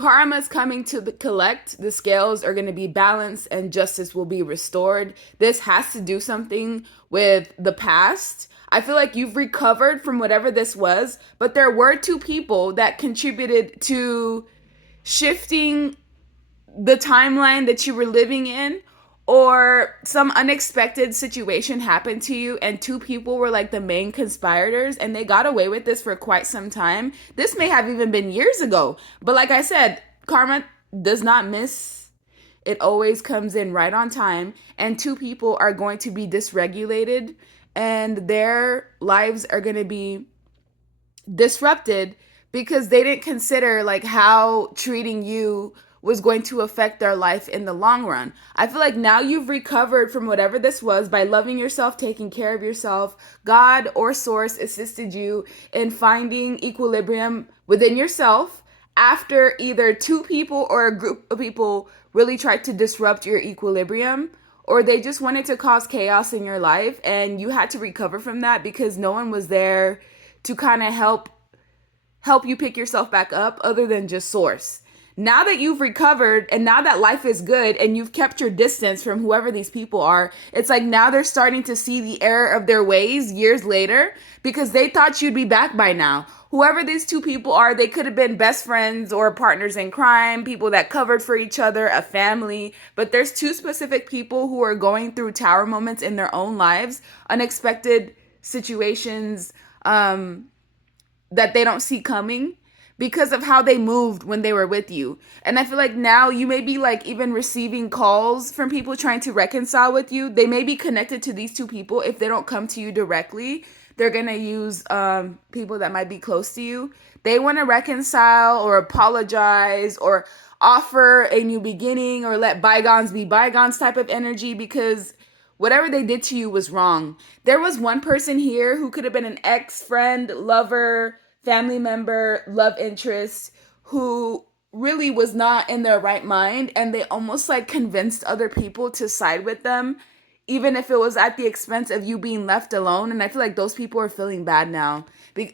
karma's coming to collect. The scales are going to be balanced and justice will be restored. This has to do something with the past. I feel like you've recovered from whatever this was, but there were two people that contributed to shifting the timeline that you were living in, or some unexpected situation happened to you and two people were like the main conspirators and they got away with this for quite some time. This may have even been years ago, but like I said, karma does not miss. It always comes in right on time, and two people are going to be dysregulated and their lives are going to be disrupted because they didn't consider like how treating you was going to affect their life in the long run. I feel like now you've recovered from whatever this was by loving yourself, taking care of yourself. God or source assisted you in finding equilibrium within yourself after either two people or a group of people really tried to disrupt your equilibrium, or they just wanted to cause chaos in your life and you had to recover from that because no one was there to kind of help you pick yourself back up other than just source. Now that you've recovered and now that life is good and you've kept your distance from whoever these people are, it's like now they're starting to see the error of their ways years later because they thought you'd be back by now. Whoever these two people are, they could have been best friends or partners in crime, people that covered for each other, a family. But there's two specific people who are going through tower moments in their own lives, unexpected situations, that they don't see coming because of how they moved when they were with you. And I feel like now you may be like even receiving calls from people trying to reconcile with you. They may be connected to these two people. If they don't come to you directly, they're going to use people that might be close to you. They want to reconcile or apologize or offer a new beginning or let bygones be bygones type of energy because whatever they did to you was wrong. There was one person here who could have been an ex, friend, lover, family member, love interest, who really was not in their right mind. And they almost like convinced other people to side with them, even if it was at the expense of you being left alone. And I feel like those people are feeling bad now.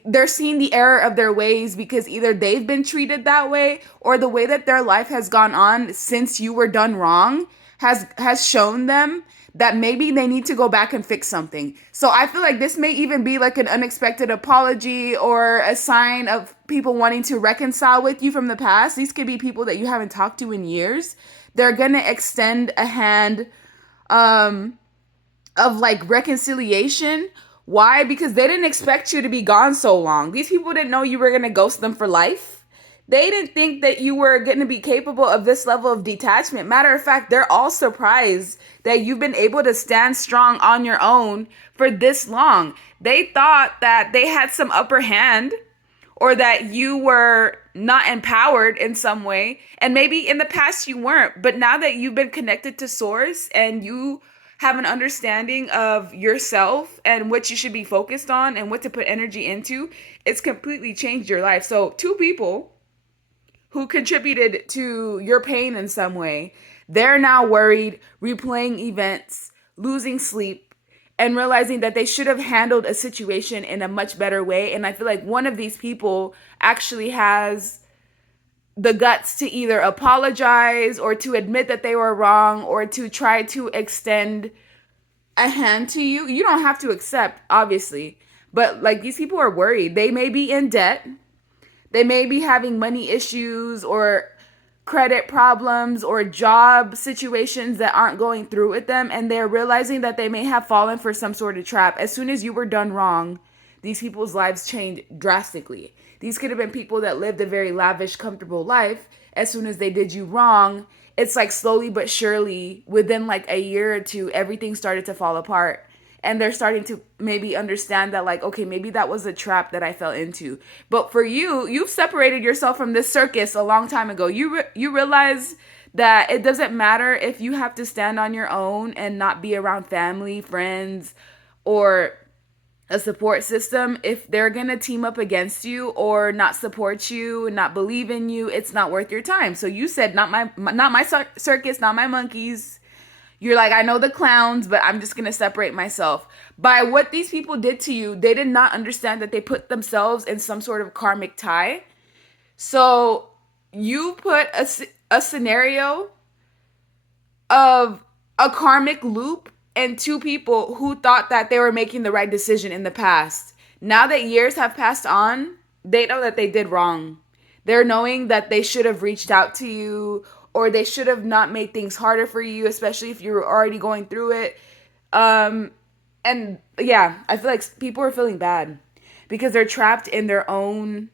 They're seeing the error of their ways because either they've been treated that way or the way that their life has gone on since you were done wrong has shown them that maybe they need to go back and fix something. So I feel like this may even be like an unexpected apology or a sign of people wanting to reconcile with you from the past. These could be people that you haven't talked to in years. They're going to extend a hand of like reconciliation. Why? Because they didn't expect you to be gone so long. These people didn't know you were going to ghost them for life. They didn't think that you were going to be capable of this level of detachment. Matter of fact, they're all surprised that you've been able to stand strong on your own for this long. They thought that they had some upper hand or that you were not empowered in some way. And maybe in the past you weren't. But now that you've been connected to source and you have an understanding of yourself and what you should be focused on and what to put energy into, it's completely changed your life. So two people who contributed to your pain in some way, they're now worried, replaying events, losing sleep, and realizing that they should have handled a situation in a much better way. And I feel like one of these people actually has the guts to either apologize or to admit that they were wrong or to try to extend a hand to you. You don't have to accept, obviously, but like these people are worried. They may be in debt. They may be having money issues or credit problems or job situations that aren't going through with them. And they're realizing that they may have fallen for some sort of trap. As soon as you were done wrong, these people's lives changed drastically. These could have been people that lived a very lavish, comfortable life. As soon as they did you wrong, it's like slowly but surely, within like a year or two, everything started to fall apart. And they're starting to maybe understand that like, okay, maybe that was a trap that I fell into. But for you, you've separated yourself from this circus a long time ago. You realize that it doesn't matter if you have to stand on your own and not be around family, friends, or a support system. If they're going to team up against you or not support you and not believe in you, it's not worth your time. So you said, not my circus, not my monkeys. You're like, I know the clowns, but I'm just going to separate myself. By what these people did to you, they did not understand that they put themselves in some sort of karmic tie. So you put a scenario of a karmic loop and two people who thought that they were making the right decision in the past. Now that years have passed on, they know that they did wrong. They're knowing that they should have reached out to you, or they should have not made things harder for you, especially if you were already going through it. Um, and yeah, I feel like people are feeling bad because they're trapped in their own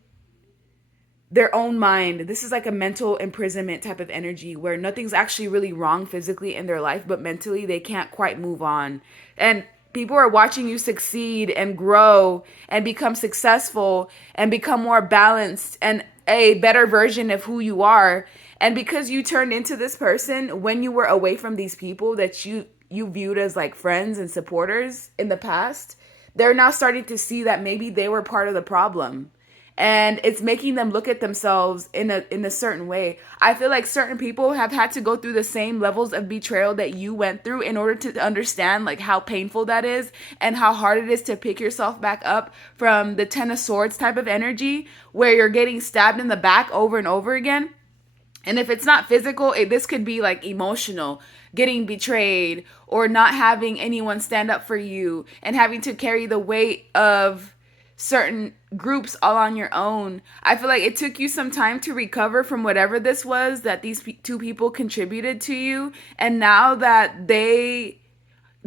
mind. This is like a mental imprisonment type of energy where nothing's actually really wrong physically in their life, but mentally they can't quite move on. And people are watching you succeed and grow and become successful and become more balanced and a better version of who you are. And because you turned into this person when you were away from these people that you viewed as like friends and supporters in the past, they're now starting to see that maybe they were part of the problem, and it's making them look at themselves in a certain way. I feel like certain people have had to go through the same levels of betrayal that you went through in order to understand like how painful that is and how hard it is to pick yourself back up from the 10 of swords type of energy where you're getting stabbed in the back over and over again. And if it's not physical, this could be like emotional, getting betrayed or not having anyone stand up for you and having to carry the weight of certain groups all on your own. I feel like it took you some time to recover from whatever this was that these two people contributed to you. And now that they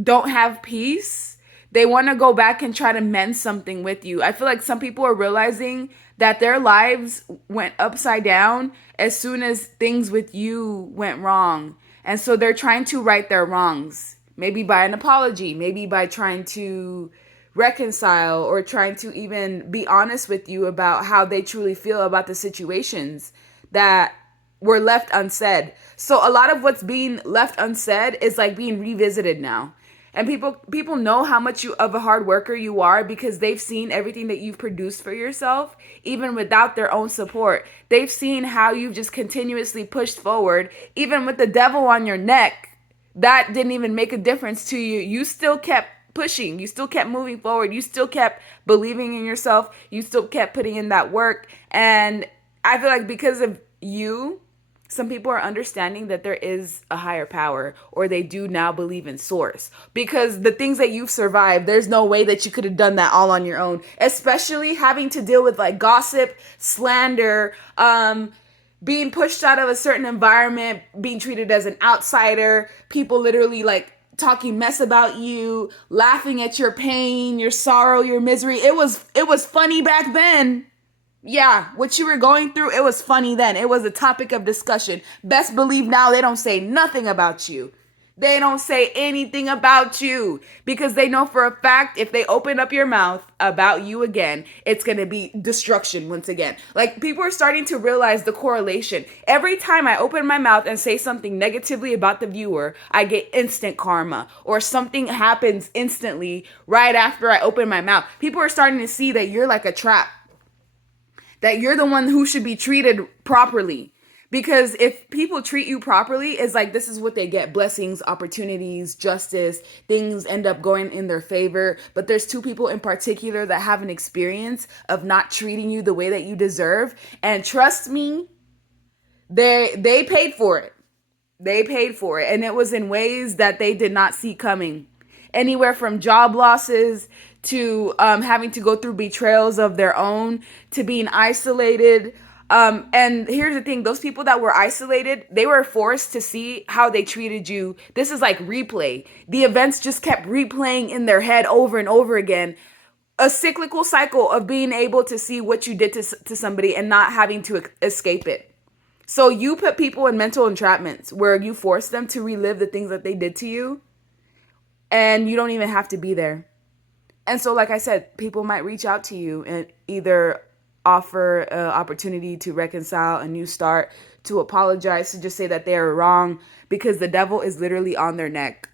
don't have peace, they want to go back and try to mend something with you. I feel like some people are realizing that their lives went upside down as soon as things with you went wrong. And so they're trying to right their wrongs, maybe by an apology, maybe by trying to reconcile or trying to even be honest with you about how they truly feel about the situations that were left unsaid. So a lot of what's being left unsaid is like being revisited now. And people know how much of a hard worker you are because they've seen everything that you've produced for yourself, even without their own support. They've seen how you've just continuously pushed forward, even with the devil on your neck. That didn't even make a difference to you. You still kept pushing. You still kept moving forward. You still kept believing in yourself. You still kept putting in that work. And I feel like because of you, some people are understanding that there is a higher power, or they do now believe in source, because the things that you've survived, there's no way that you could have done that all on your own, especially having to deal with like gossip, slander, being pushed out of a certain environment, being treated as an outsider, people literally like talking mess about you, laughing at your pain, your sorrow, your misery. It was funny back then. Yeah, what you were going through, it was funny then. It was a topic of discussion. Best believe now they don't say nothing about you. They don't say anything about you because they know for a fact if they open up your mouth about you again, it's going to be destruction once again. Like people are starting to realize the correlation. Every time I open my mouth and say something negatively about the viewer, I get instant karma, or something happens instantly right after I open my mouth. People are starting to see that you're like a trap, that you're the one who should be treated properly. Because if people treat you properly, it's like this is what they get: blessings, opportunities, justice, things end up going in their favor. But there's two people in particular that have an experience of not treating you the way that you deserve. And trust me, they paid for it. They paid for it. And it was in ways that they did not see coming. Anywhere from job losses to having to go through betrayals of their own, to being isolated. And here's the thing, those people that were isolated, they were forced to see how they treated you. This is like replay. The events just kept replaying in their head over and over again. A cyclical cycle of being able to see what you did to somebody and not having to escape it. So you put people in mental entrapments where you force them to relive the things that they did to you, and you don't even have to be there. And so, like I said, people might reach out to you and either offer an opportunity to reconcile, a new start, to apologize, to just say that they are wrong, because the devil is literally on their neck.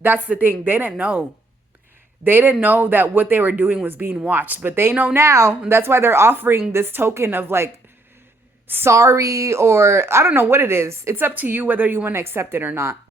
That's the thing. They didn't know. They didn't know that what they were doing was being watched, but they know now. And that's why they're offering this token of like, sorry, or I don't know what it is. It's up to you whether you want to accept it or not.